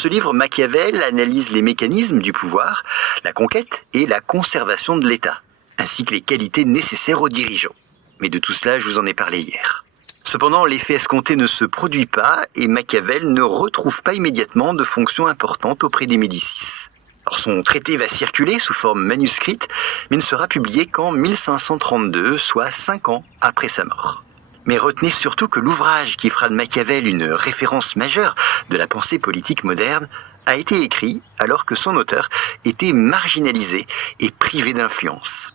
ce livre, Machiavel analyse les mécanismes du pouvoir, la conquête et la conservation de l'État, ainsi que les qualités nécessaires aux dirigeants. Mais de tout cela, je vous en ai parlé hier. Cependant, l'effet escompté ne se produit pas et Machiavel ne retrouve pas immédiatement de fonction importante auprès des Médicis. Alors son traité va circuler sous forme manuscrite, mais ne sera publié qu'en 1532, soit 5 ans après sa mort. Mais retenez surtout que l'ouvrage qui fera de Machiavel une référence majeure de la pensée politique moderne a été écrit alors que son auteur était marginalisé et privé d'influence.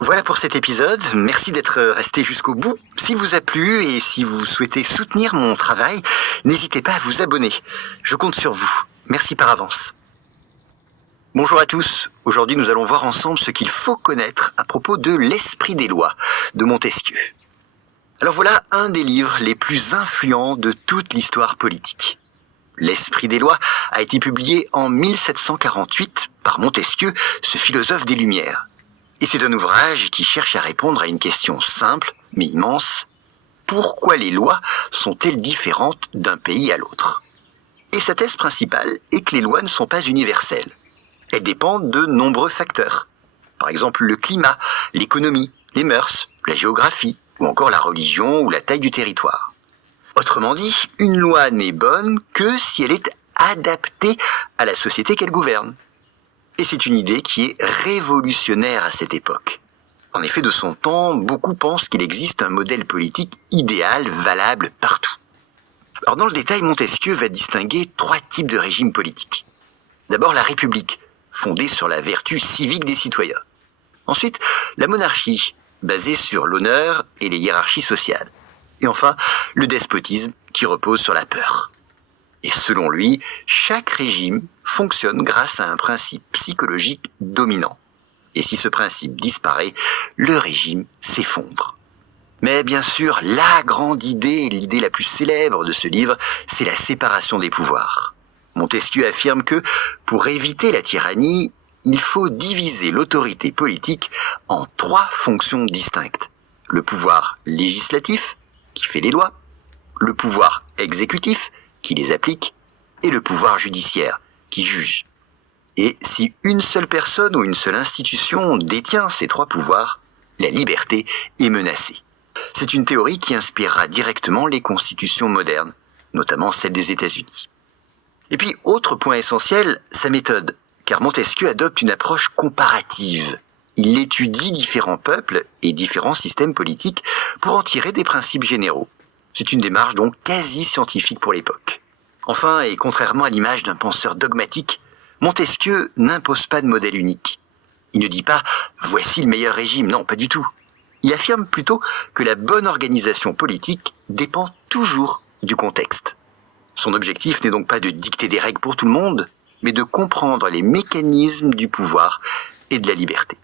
Voilà pour cet épisode, merci d'être resté jusqu'au bout. S'il vous a plu et si vous souhaitez soutenir mon travail, n'hésitez pas à vous abonner. Je compte sur vous. Merci par avance. Bonjour à tous, aujourd'hui nous allons voir ensemble ce qu'il faut connaître à propos de l'Esprit des lois de Montesquieu. Alors voilà un des livres les plus influents de toute l'histoire politique. L'Esprit des lois a été publié en 1748 par Montesquieu, ce philosophe des Lumières. Et c'est un ouvrage qui cherche à répondre à une question simple, mais immense. Pourquoi les lois sont-elles différentes d'un pays à l'autre? Et sa thèse principale est que les lois ne sont pas universelles. Elles dépendent de nombreux facteurs. Par exemple, le climat, l'économie, les mœurs, la géographie, ou encore la religion ou la taille du territoire. Autrement dit, une loi n'est bonne que si elle est adaptée à la société qu'elle gouverne. Et c'est une idée qui est révolutionnaire à cette époque. En effet, de son temps, beaucoup pensent qu'il existe un modèle politique idéal, valable partout. Alors dans le détail, Montesquieu va distinguer 3 types de régimes politiques. D'abord la République, fondée sur la vertu civique des citoyens. Ensuite, la monarchie, basée sur l'honneur et les hiérarchies sociales. Et enfin, le despotisme, qui repose sur la peur. Et selon lui, chaque régime fonctionne grâce à un principe psychologique dominant. Et si ce principe disparaît, le régime s'effondre. Mais bien sûr, la grande idée, l'idée la plus célèbre de ce livre, c'est la séparation des pouvoirs. Montesquieu affirme que, pour éviter la tyrannie, il faut diviser l'autorité politique en 3 fonctions distinctes. Le pouvoir législatif, qui fait les lois, le pouvoir exécutif, qui les applique, et le pouvoir judiciaire, qui juge. Et si une seule personne ou une seule institution détient ces 3 pouvoirs, la liberté est menacée. C'est une théorie qui inspirera directement les constitutions modernes, notamment celle des États-Unis. Et puis, autre point essentiel, sa méthode, car Montesquieu adopte une approche comparative. Il étudie différents peuples et différents systèmes politiques pour en tirer des principes généraux. C'est une démarche donc quasi scientifique pour l'époque. Enfin, et contrairement à l'image d'un penseur dogmatique, Montesquieu n'impose pas de modèle unique. Il ne dit pas « voici le meilleur régime », non, pas du tout. Il affirme plutôt que la bonne organisation politique dépend toujours du contexte. Son objectif n'est donc pas de dicter des règles pour tout le monde, mais de comprendre les mécanismes du pouvoir et de la liberté.